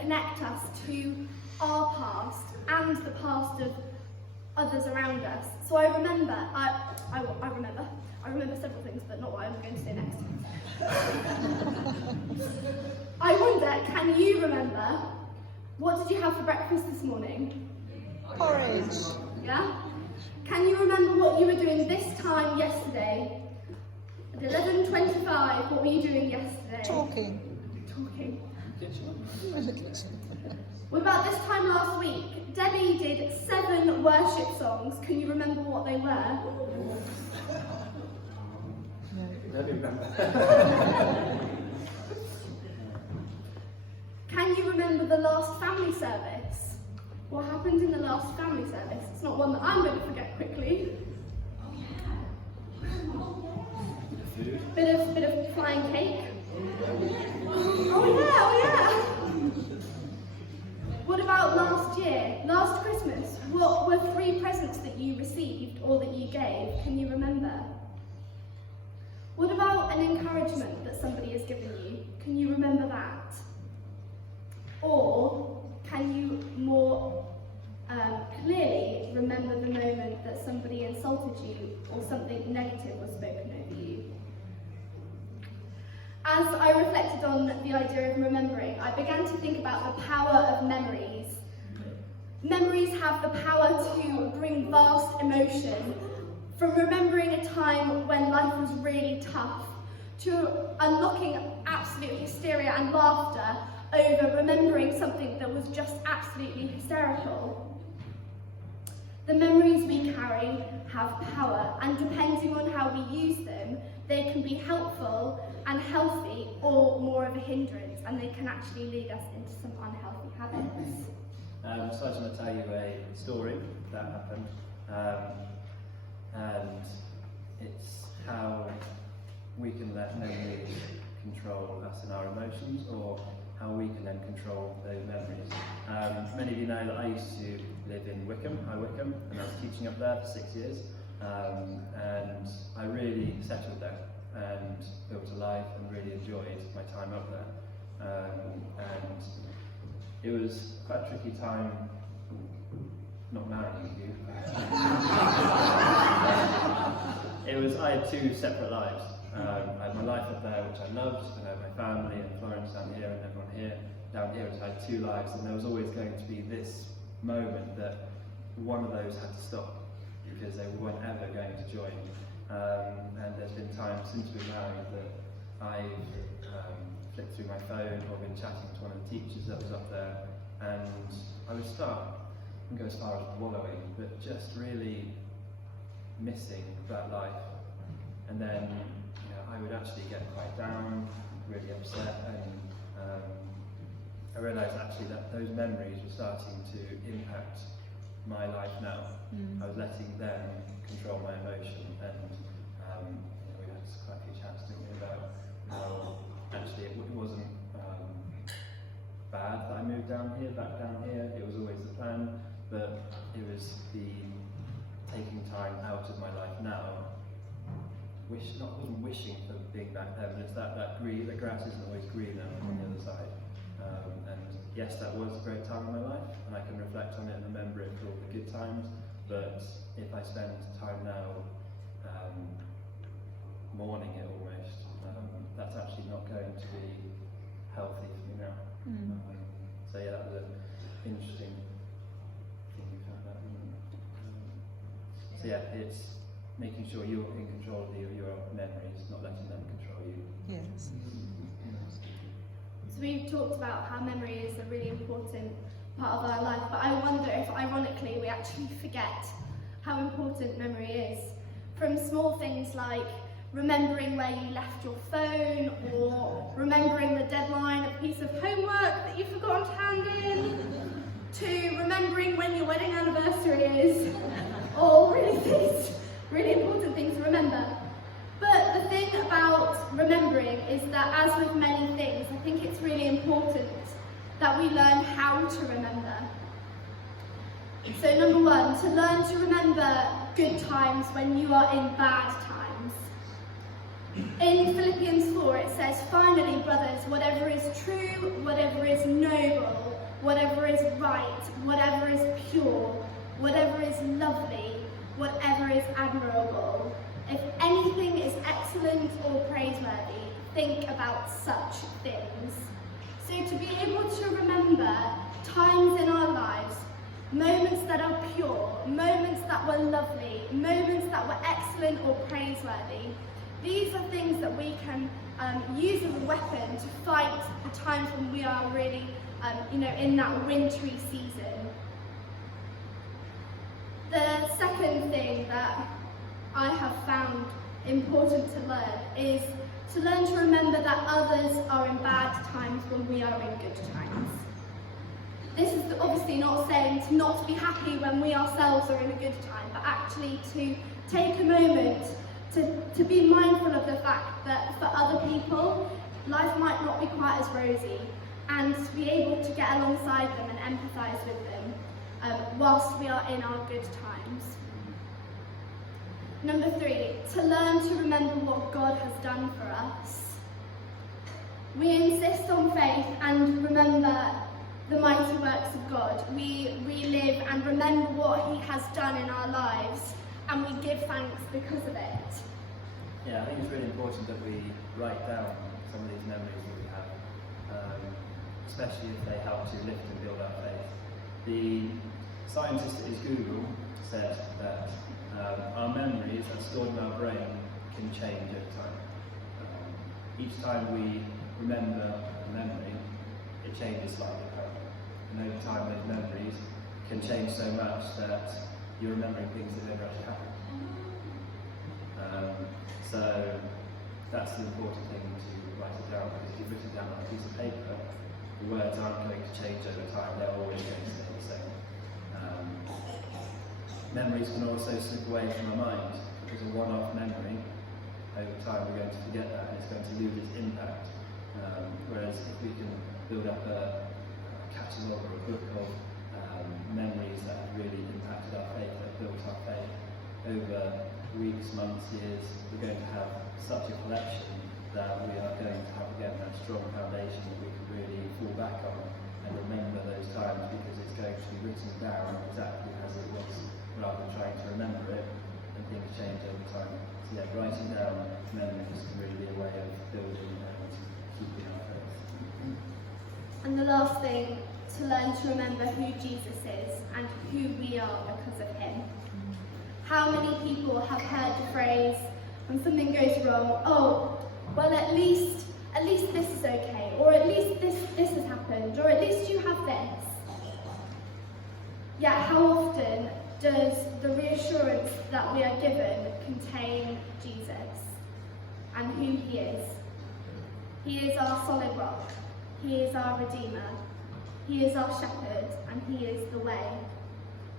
connect us to our past and the past of others around us. So I remember several things, but not what I'm going to say next. I wonder, can you remember, what did you have for breakfast this morning? Porridge. Yeah? Can you remember what you were doing this time yesterday? At 11:25, what were you doing yesterday? Talking. Talking. In the kitchen. What about this time last week? Debbie did 7 worship songs. Can you remember what they were? I don't remember. Can you remember the last family service? What happened in the last family service? It's not one that I'm going to forget quickly. Bit of flying cake. Oh yeah. What about last year? Last Christmas, what were 3 presents that you received or that you gave? Can you remember? What about an encouragement that somebody has given you? Can you remember that? Or can you more clearly remember the moment that somebody insulted you or something negative was spoken over you? As I reflected on the idea of remembering, I began to think about the power of memories. Memories have the power to bring vast emotion, from remembering a time when life was really tough, to unlocking absolute hysteria and laughter over remembering something that was just absolutely hysterical. The memories we carry have power, and depending on how we use them, they can be helpful and healthy or more of a hindrance, and they can actually lead us into some unhealthy habits. So I just want to tell you a story that happened, and it's how we can let memories control us and our emotions, or how we can then control those memories. Many of you know that I used to live in High Wycombe, and I was teaching up there for 6 years, and I really settled there and built a life and really enjoyed my time up there. And it was quite a tricky time not marrying you. I had 2 separate lives. I had my life up there, which I loved, and I had my family and Florence down here and everyone here down here. So I had 2 lives, and there was always going to be this moment that one of those had to stop because they weren't ever going to join. And there's been times since we've been married that I've flicked through my phone or been chatting to one of the teachers that was up there, and I would start and go as far as wallowing, but just really missing that life. And then I would actually get quite down, really upset, and I realised actually that those memories were starting to impact my life now. I was letting them control my emotion, and we had quite a few chats, didn't we, about how actually it wasn't bad that I moved back down here. It was always the plan, but it was the taking time out of my life now. Wasn't wishing for being back there, but it's that the grass isn't always greener on the other side. And yes, that was a great time in my life, and I can reflect on it and remember it for all the good times, but if I spend time now mourning it almost, that's actually not going to be healthy for me now. So yeah, that was an interesting thing we found out. So yeah, it's making sure you're in control of your memories, not letting them control you. Yes. So we've talked about how memory is a really important part of our life, but I wonder if ironically we actually forget how important memory is. From small things like remembering where you left your phone, or remembering the deadline of a piece of homework that you've forgotten to hand in, to remembering when your wedding anniversary is, or really important things to remember. But the thing about remembering is that, as with many things, I think it's really important that we learn how to remember. So number 1, to learn to remember good times when you are in bad times. In Philippians 4 it says, "Finally, brothers, whatever is true, whatever is noble, whatever is right, whatever is pure, whatever is lovely, whatever is admirable, if anything is excellent or praiseworthy, think about such things. So to be able to remember times in our lives, moments that are pure, moments that were lovely, moments that were excellent or praiseworthy, these are things that we can use as a weapon to fight the times when we are really, in that wintry season. The second thing that I have found important to learn is to learn to remember that others are in bad times when we are in good times. This is obviously not saying to not be happy when we ourselves are in a good time, but actually to take a moment to be mindful of the fact that for other people, life might not be quite as rosy, and to be able to get alongside them and empathise with them whilst we are in our good times. Number 3, to learn to remember what God has done for us. We insist on faith and remember the mighty works of God. We relive and remember what He has done in our lives, and we give thanks because of it. Yeah, I think it's really important that we write down some of these memories that we have, especially if they help to lift and build our faith. The scientist that is Google said that our memories are stored in our brain can change over time. Each time we remember a memory, it changes slightly. And over time those memories can change so much that you're remembering things that never actually happened. So that's the important thing to write it down, because if you've written it down on a piece of paper, the words aren't going to change over time, they're always going to stay the same. Memories can also slip away from our mind, because a one-off memory, over time we're going to forget that and it's going to lose its impact. Whereas if we can build up a catalogue or a book of memories that have really impacted our faith, that have built our faith over weeks, months, years, we're going to have such a collection that we are going to have again that strong foundation that we can really fall back on and remember those times, because it's going to be written down exactly as it was, rather than trying to remember it and things change over time. So yeah, writing down memories can really be a way of building and keeping our faith. And the last thing, to learn to remember who Jesus is and who we are because of Him. How many people have heard the phrase, when something goes wrong, oh, well at least this is okay, or at least this has happened, or at least you have this. Yet how often does the reassurance that we are given contain Jesus and who He is? He is our solid rock, He is our Redeemer, He is our shepherd, and He is the way.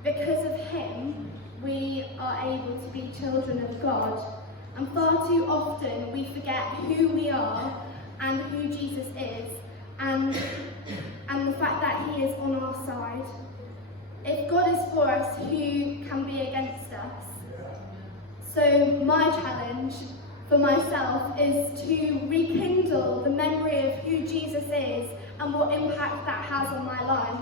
Because of Him, we are able to be children of God, and far too often we forget who we are and who Jesus is, and the fact that He is on our side. If God is for us, who can be against us? So my challenge for myself is to rekindle the memory of who Jesus is and what impact that has on my life.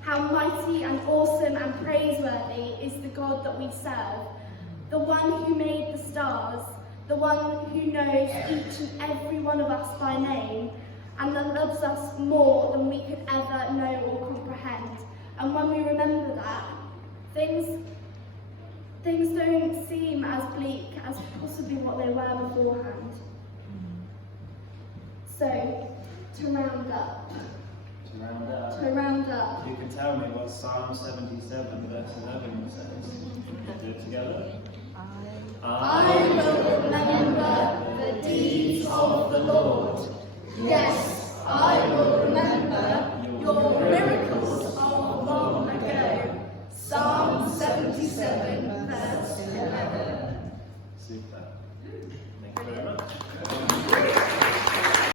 How mighty and awesome and praiseworthy is the God that we serve, the one who made the stars, the one who knows each and every one of us by name, and that loves us more than we could ever know or comprehend. And when we remember that, things don't seem as bleak as possibly what they were beforehand. So, to round up, You can tell me what Psalm 77 verse 11 says. Do it together. I will remember the deeds of the Lord. Yes, I will remember your miracles of long ago. Psalm 77 verse 11. Super. Thank you very much.